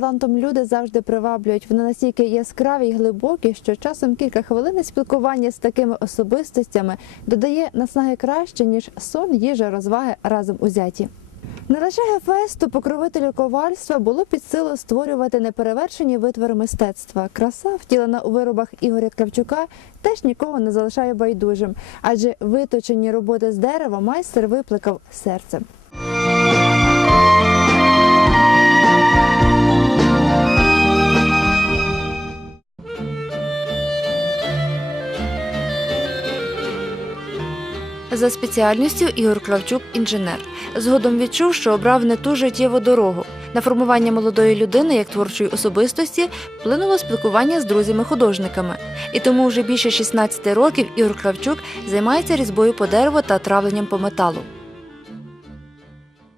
талантом люди завжди приваблюють. Вони настільки яскраві й глибокі, що часом кілька хвилин спілкування з такими особистостями додає наснаги краще, ніж сон, їжа, розваги разом узяті. Не лише Гефесту, покровителю ковальства, було під силу створювати неперевершені витвори мистецтва. Краса, втілена у виробах Ігоря Кравчука, теж нікого не залишає байдужим, адже виточені роботи з дерева майстер випликав серцем. За спеціальністю Ігор Кравчук інженер. Згодом відчув, що обрав не ту життєву дорогу. На формування молодої людини як творчої особистості вплинуло спілкування з друзями-художниками. І тому вже більше 16 років Ігор Кравчук займається різьбою по дереву та травленням по металу.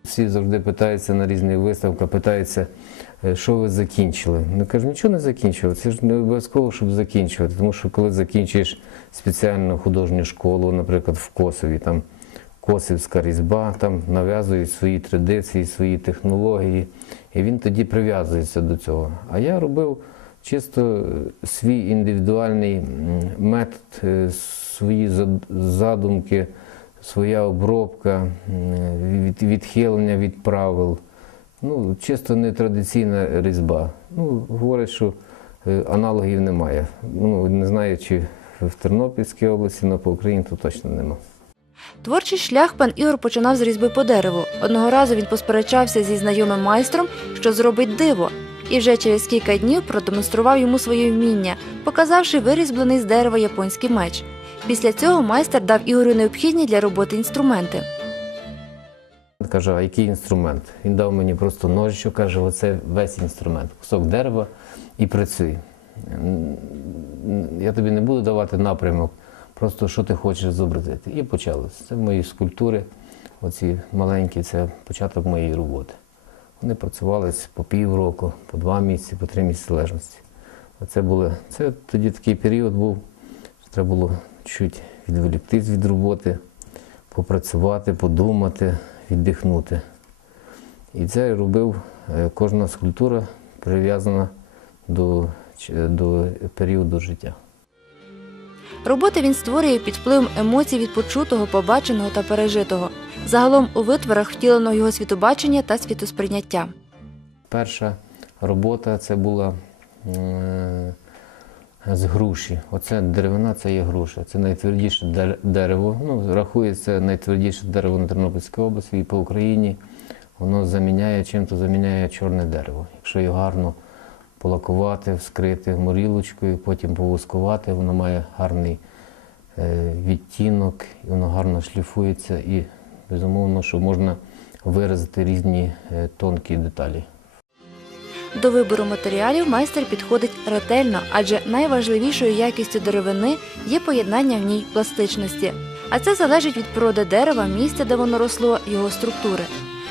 Всі завжди питаються на різних виставках, питаються, що ви закінчили. Ну кажу, нічого не закінчував. Це ж не обов'язково, щоб закінчувати. Тому що коли закінчуєш спеціальну художню школу, наприклад, в Косові, там косівська різьба, там нав'язують свої традиції, свої технології, і він тоді прив'язується до цього. А я робив чисто е, свій індивідуальний метод, е, свої задумки своя обробка, від, відхилення від правил. Ну, чисто нетрадиційна різьба. Ну, говорять, що е, аналогів немає. Ну, не знаю, чи в Тернопільській області, але по Україні то точно нема. Творчий шлях пан Ігор починав з різьби по дереву. Одного разу він посперечався зі знайомим майстром, що зробить диво, і вже через кілька днів продемонстрував йому своє вміння, показавши вирізблений з дерева японський меч. Після цього майстер дав Ігорю необхідні для роботи інструменти. Каже, а який інструмент? Він дав мені просто ножичок, каже, оце весь інструмент, кусок дерева і працюй. Я тобі не буду давати напрямок, просто що ти хочеш зобразити. І почалося. Це мої скульптури, оці маленькі, це початок моєї роботи. Вони працювали по півроку, по два місяці, по три місяці залежності. Оце були, це тоді такий період був, що треба було чуть відволіктись від роботи, попрацювати, подумати, віддихнути. І це робив е, кожна скульптура прив'язана до, до періоду життя. Роботи він створює під впливом емоцій від почутого, побаченого та пережитого. Загалом у витворах втілено його світобачення та світосприйняття. Перша робота це була е, з груші. Оце деревина це є груша. Це найтвердіше дерево. Ну, рахується найтвердіше дерево на Тернопільській області і по Україні. Воно заміняє чим-то заміняє чорне дерево. Якщо його гарно полакувати, вскрити морілочкою, потім повоскувати, воно має гарний е, відтінок, і воно гарно шліфується і, безумовно, що можна виразити різні е, тонкі деталі. До вибору матеріалів майстер підходить ретельно, адже найважливішою якістю деревини є поєднання в ній пластичності. А це залежить від породи дерева, місця, де воно росло, його структури.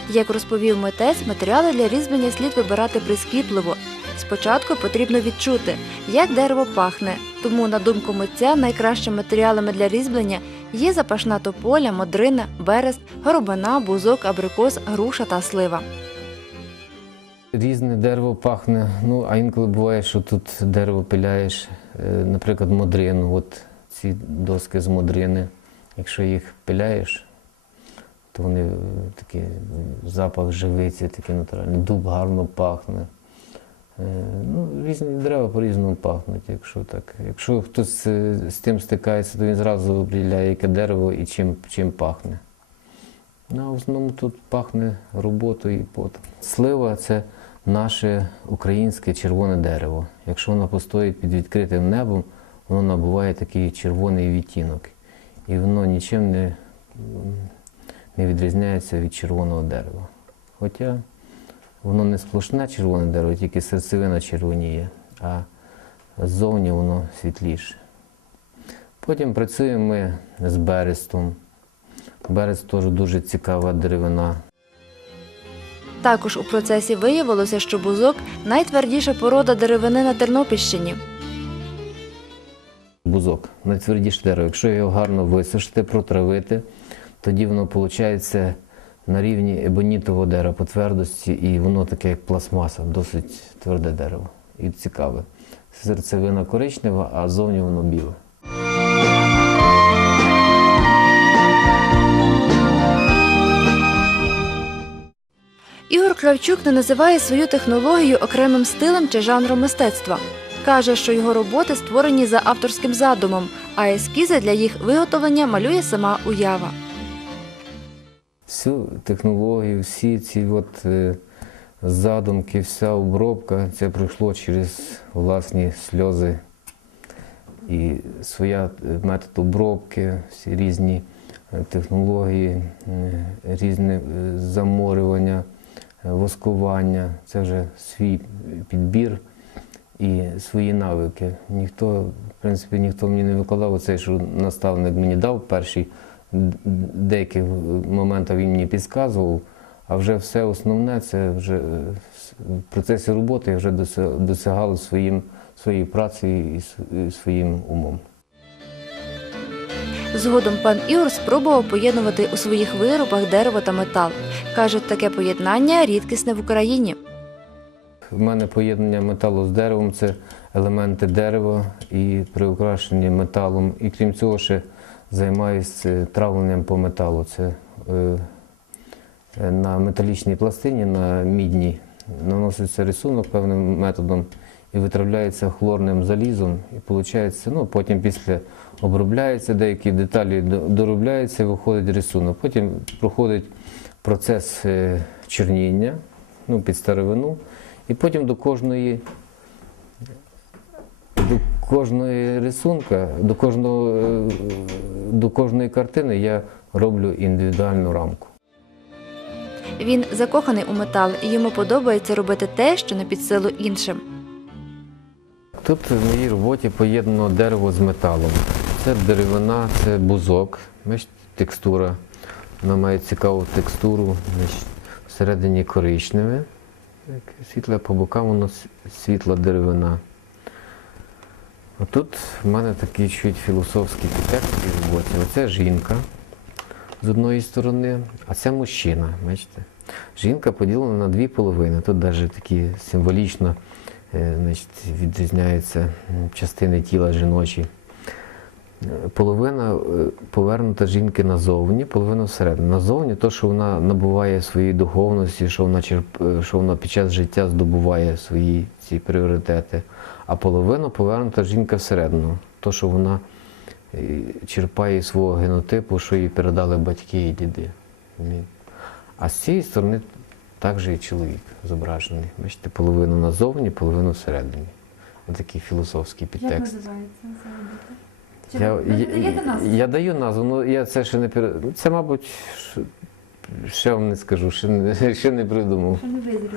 Як розповів митець, матеріали для різьблення слід вибирати прискіпливо. Спочатку потрібно відчути, як дерево пахне. Тому, на думку митця, найкращими матеріалами для різьблення є запашна тополя, модрина, берест, горобина, бузок, абрикос, груша та слива. Різне дерево пахне. Ну, а інколи буває, що тут дерево пиляєш, е, наприклад, модрину. От ці доски з модрини. Якщо їх пиляєш, то вони е, такі е, запах живиці, такий натуральний. Дуб гарно пахне. Е, Ну, різні дерева по-різному пахнуть. Якщо так. Якщо хтось з тим стикається, то він зразу определяє, яке дерево і чим, чим пахне. Ну, в основному тут пахне роботою і потом. Слива це наше українське червоне дерево. Якщо воно постоїть під відкритим небом, воно набуває такий червоний відтінок. І воно нічим не, не відрізняється від червоного дерева. Хоча воно не сплошне червоне дерево, тільки серцевина червоніє, а ззовні воно світліше. Потім працюємо ми з берестом. Берест теж дуже цікава деревина. Також у процесі виявилося, що бузок найтвердіша порода деревини на Тернопільщині. Бузок найтвердіше дерево. Якщо його гарно висушити, протравити, тоді воно виходить на рівні ебонітового дерева по твердості, і воно таке, як пластмаса, досить тверде дерево і цікаве. Серцевина коричнева, а зовні воно біле. Ігор Кравчук не називає свою технологію окремим стилем чи жанром мистецтва. Каже, що його роботи створені за авторським задумом, а ескізи для їх виготовлення малює сама уява. Всю технологію, всі ці от, е, задумки, вся обробка, це пройшло через власні сльози і своя е, метод обробки, всі різні е, технології, різне заморювання, воскування. Це вже свій підбір і свої навики. Ніхто, в принципі, ніхто мені не викладав оцей, що наставник мені дав перший деяких моментах він мені підказував, а вже все основне це вже е, в процесі роботи я вже дося- досягало своїм, своєю працею і с- і своїм умом. Згодом пан Ігор спробував поєднувати у своїх виробах дерево та метал. Каже, таке поєднання рідкісне в Україні. У мене поєднання металу з деревом це елементи дерева і приукрашені металом. І крім цього, ще займаюся травленням по металу. Це е, е, на металічній пластині, на мідній, наноситься рисунок певним методом і витравляється хлорним залізом. І виходить, ну, потім після обробляється, деякі деталі до- доробляються, виходить рисунок. Потім проходить процес е, чорніння ну, під старовину. І потім до кожної, до кожної рисунка, до, кожного, е, до кожної картини я роблю індивідуальну рамку. Він закоханий у метал, і йому подобається робити те, що не під силу іншим. Тут в моїй роботі поєднано дерево з металом. Це деревина, це бузок, текстура. Вона має цікаву текстуру, всередині коричневе, світле, по бокам воно світла деревина. А тут в мене такий чуть філософський підтекст в роботі. Оце жінка з одної сторони, а це мужчина. Бачите? Жінка поділена на дві половини. Тут навіть такі символічно е, значить, відрізняються частини тіла жіночі. Половина е, повернута жінки назовні, половина всередину. Назовні то, що вона набуває своєї духовності, що вона, черп... е, що вона під час життя здобуває свої ці пріоритети. А половина повернута жінка всередину, то, що вона е, черпає свого генотипу, що їй передали батьки і діди. А з цієї сторони також і чоловік зображений. Бачите, половину назовні, половину всередині. Ось такий філософський підтекст. називається ця робота? Чи Я, ви я, даєте назву? я даю назву, ну я це ще не пере... ну, Це, мабуть, ш- ще вам не скажу, ще не, ще не придумав. Що не визріли?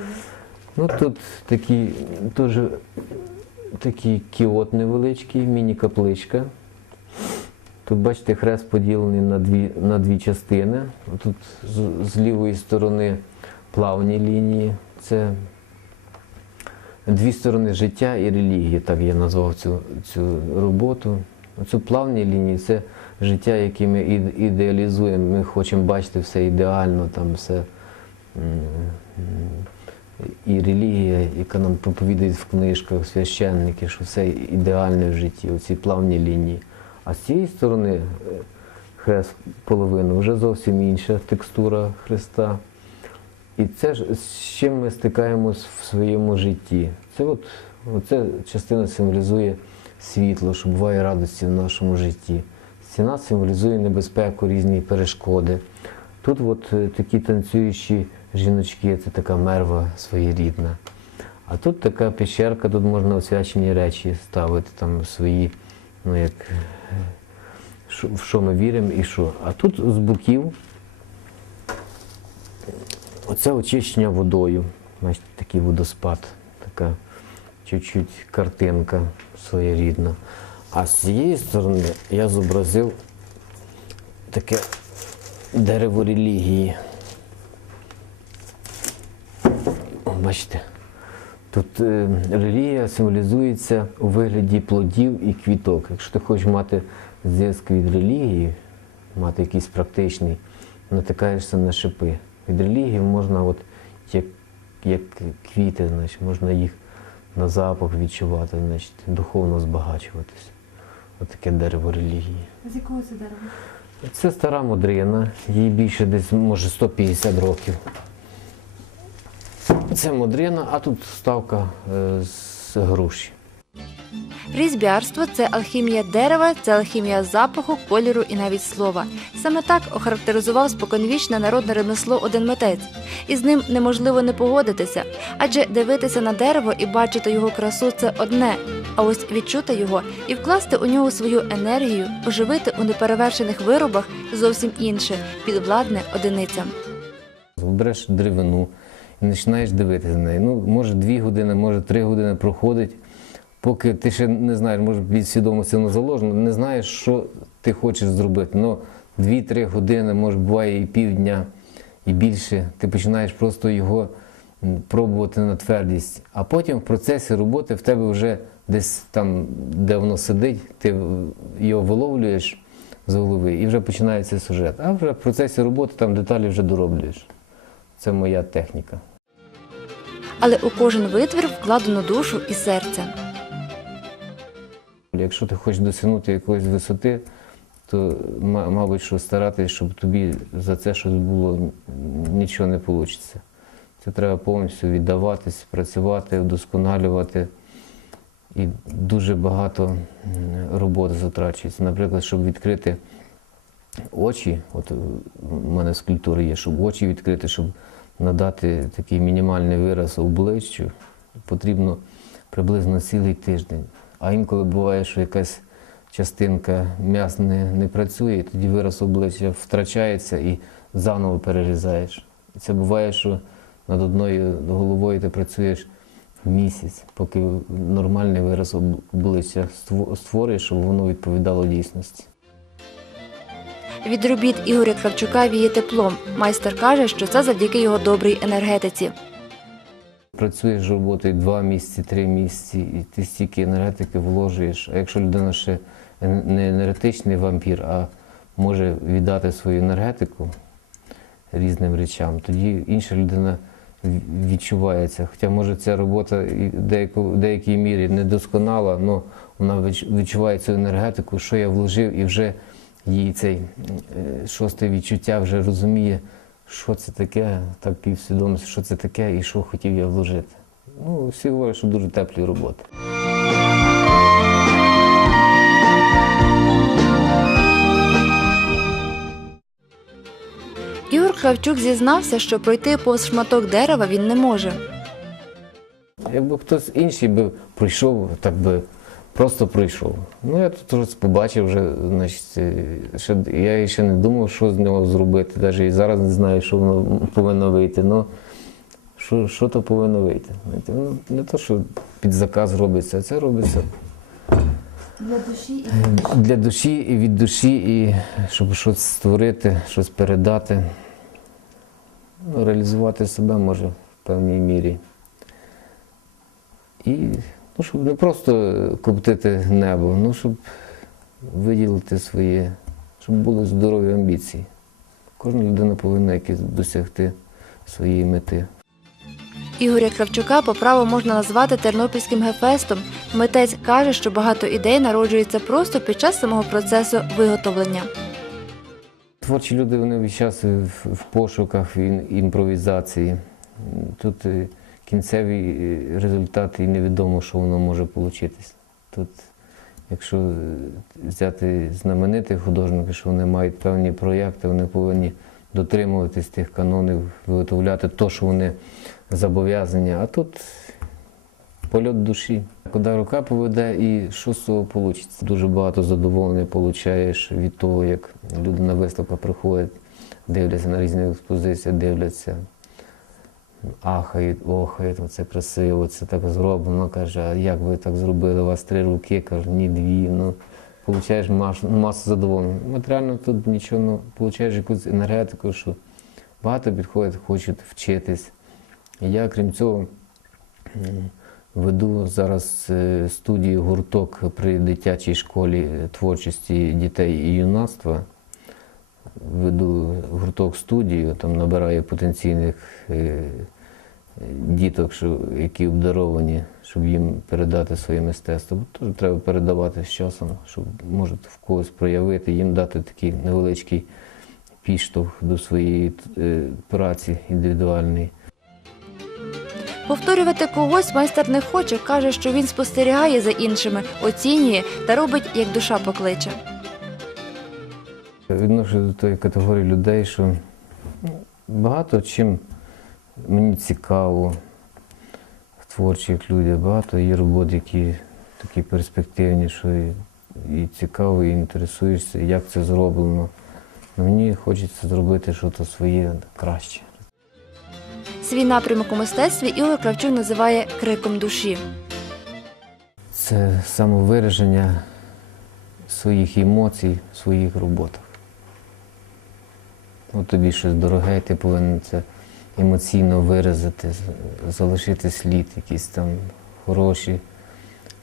Ну тут такий теж такий кіот невеличкий, міні-капличка. Тут, бачите, хрест поділений на дві, на дві частини. Тут з, з лівої сторони плавні лінії. Це дві сторони життя і релігії, так я назвав цю, цю роботу. Оцю плавні лінії це життя, яке ми ідеалізуємо. Ми хочемо бачити все ідеально, там все. І релігія, яка нам проповідують в книжках, священники, що все ідеальне в житті, оці плавні лінії. А з цієї сторони е, хрест половину вже зовсім інша текстура хреста. І це ж з чим ми стикаємось в своєму житті. Це от, оця частина символізує світло, що буває радості в нашому житті. Стіна символізує небезпеку, різні перешкоди. Тут от е, такі танцюючі жіночки, це така мерва своєрідна. А тут така пещерка, тут можна освячені речі ставити, там свої, ну як в що ми віримо і що. А тут з боків Оце очищення водою. Бачите, такий водоспад, така чуть-чуть картинка своєрідна. А з цієї сторони я зобразив таке дерево релігії. Бачите, тут е, релігія символізується у вигляді плодів і квіток. Якщо ти хочеш мати зв'язок від релігії, мати якийсь практичний, натикаєшся на шипи. від релігії можна, от, як, як квіти, значить, можна їх на запах відчувати, значить, духовно збагачуватися. От дерево релігії. З якого це дерева? Це стара модрина, їй більше десь, може, 150 років. Це модрина, а тут ставка е, з груші. Різьбярство це алхімія дерева, це алхімія запаху, кольору і навіть слова. Саме так охарактеризував споконвічне народне ремесло один митець. І з ним неможливо не погодитися, адже дивитися на дерево і бачити його красу це одне. А ось відчути його і вкласти у нього свою енергію, оживити у неперевершених виробах зовсім інше, підвладне одиницям. Береш деревину і починаєш дивитися на неї. Ну, може, дві години, може, три години проходить, поки ти ще не знаєш, може від свідомості воно заложено, не знаєш, що ти хочеш зробити. Ну, дві-три години, може, буває і півдня, і більше. Ти починаєш просто його пробувати на твердість. А потім в процесі роботи в тебе вже десь там, де воно сидить, ти його виловлюєш з голови і вже починається сюжет. А вже в процесі роботи там деталі вже дороблюєш. Це моя техніка. Але у кожен витвір вкладено душу і серце. Якщо ти хочеш досягнути якоїсь висоти, то, мабуть, що старатись, щоб тобі за це щось було, нічого не вийде. Це треба повністю віддаватись, працювати, вдосконалювати. І дуже багато роботи затрачується. Наприклад, щоб відкрити очі, от у мене скульптури є, щоб очі відкрити, щоб надати такий мінімальний вираз обличчю, потрібно приблизно цілий тиждень. А інколи буває, що якась частинка м'яс не, не працює, і тоді вираз обличчя втрачається і заново перерізаєш. Це буває, що над одною головою ти працюєш місяць, поки нормальний вираз обличчя ство- створюєш, щоб воно відповідало дійсності. Від робіт Ігоря Кравчука віє теплом. Майстер каже, що це завдяки його добрій енергетиці. Працюєш роботою два місяці, три місяці, і ти стільки енергетики вложуєш. А якщо людина ще не енергетичний вампір, а може віддати свою енергетику різним речам, тоді інша людина відчувається. Хоча може ця робота в деякій мірі недосконала, але вона відчуває цю енергетику, що я вложив, і вже їй цей е, шосте відчуття вже розуміє, що це таке, так півсвідомості, що це таке і що хотів я вложити. Ну, всі говорять, що дуже теплі роботи. Ігор Кравчук зізнався, що пройти повз шматок дерева він не може. Якби хтось інший би прийшов, так би просто прийшов. Ну, я тут побачив вже, значить, е, ще, я ще не думав, що з нього зробити. Навіть і зараз не знаю, що воно повинно вийти. Ну, що, що то повинно вийти. Знаєте, Ну, не то, що під заказ робиться, а це робиться Для душі і для душі і від душі, і щоб щось створити, щось передати, ну, реалізувати себе може в певній мірі. І ну, щоб не просто коптити небо, ну щоб виділити свої, щоб були здорові амбіції. Кожна людина повинна якось досягти своєї мети. Ігоря Кравчука по праву можна назвати тернопільським гефестом. Митець каже, що багато ідей народжується просто під час самого процесу виготовлення. Творчі люди вони весь час в, пошуках, в імпровізації. Тут е, кінцевий е, результат і невідомо, що воно може вийти. Тут, якщо е, взяти знаменитих художників, що вони мають певні проєкти, вони повинні дотримуватись тих канонів, виготовляти те, що вони зобов'язані. А тут польот душі. Куди рука поведе і що з цього вийде. Дуже багато задоволення отримуєш від того, як люди на виставку приходять, дивляться на різні експозиції, дивляться, ахають, охають, оце красиво, це так зроблено. Каже, а як ви так зробили? У вас три руки, кажу, ні, дві. Ну, Получаєш масу, масу задоволення. Матеріально тут нічого, ну, получаєш якусь енергетику, що багато підходять, хочуть вчитись. Я, крім цього, веду зараз е, студію гурток при дитячій школі творчості дітей і юнацтва. Гурток студію, там набираю потенційних е, діток, що, які обдаровані, щоб їм передати своє мистецтво. Бо теж треба передавати з часом, щоб може в когось проявити, їм дати такий невеличкий підштовх до своєї е, праці індивідуальної. Повторювати когось майстер не хоче, каже, що він спостерігає за іншими, оцінює та робить, як душа покличе. Відношу до тої категорії людей, що багато чим мені цікаво в творчих людях, багато є робот, які такі перспективні, що і, і цікаво, і інтересуєшся, як це зроблено. Мені хочеться зробити щось своє краще. Свій напрямок у мистецтві Ігор Кравчук називає криком душі. Це самовираження своїх емоцій в своїх роботах. От тобі щось дороге, і ти повинен це емоційно виразити, залишити слід, якісь там хороші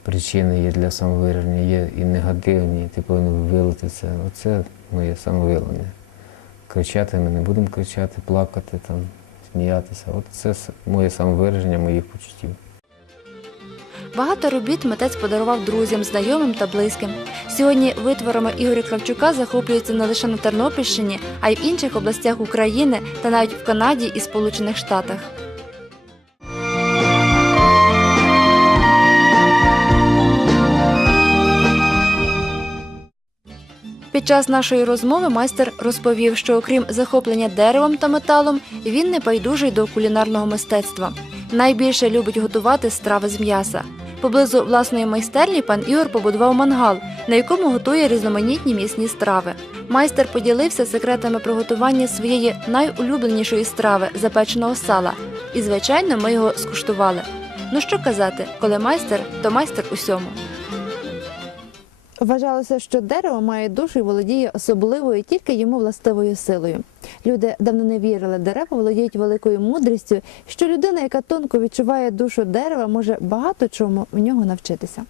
причини є для самовираження, є і негативні, ти повинен вилити це. Оце моє самовиявлення. Кричати ми не будемо кричати, плакати, там, сміятися. От це моє самовираження моїх почуттів. Багато робіт митець подарував друзям, знайомим та близьким. Сьогодні витворами Ігоря Кравчука захоплюються не лише на Тернопільщині, а й в інших областях України та навіть в Канаді і Сполучених Штатах. Під час нашої розмови майстер розповів, що окрім захоплення деревом та металом, він не байдужий до кулінарного мистецтва. Найбільше любить готувати страви з м'яса. Поблизу власної майстерні пан Ігор побудував мангал, на якому готує різноманітні м'ясні страви. Майстер поділився секретами приготування своєї найулюбленішої страви запеченого сала. І, звичайно, ми його скуштували. Ну що казати, коли майстер, то майстер усьому. Вважалося, що дерево має душу і володіє особливою тільки йому властивою силою. Люди давно не вірили, дерева володіють великою мудрістю, що людина, яка тонко відчуває душу дерева, може багато чому в нього навчитися.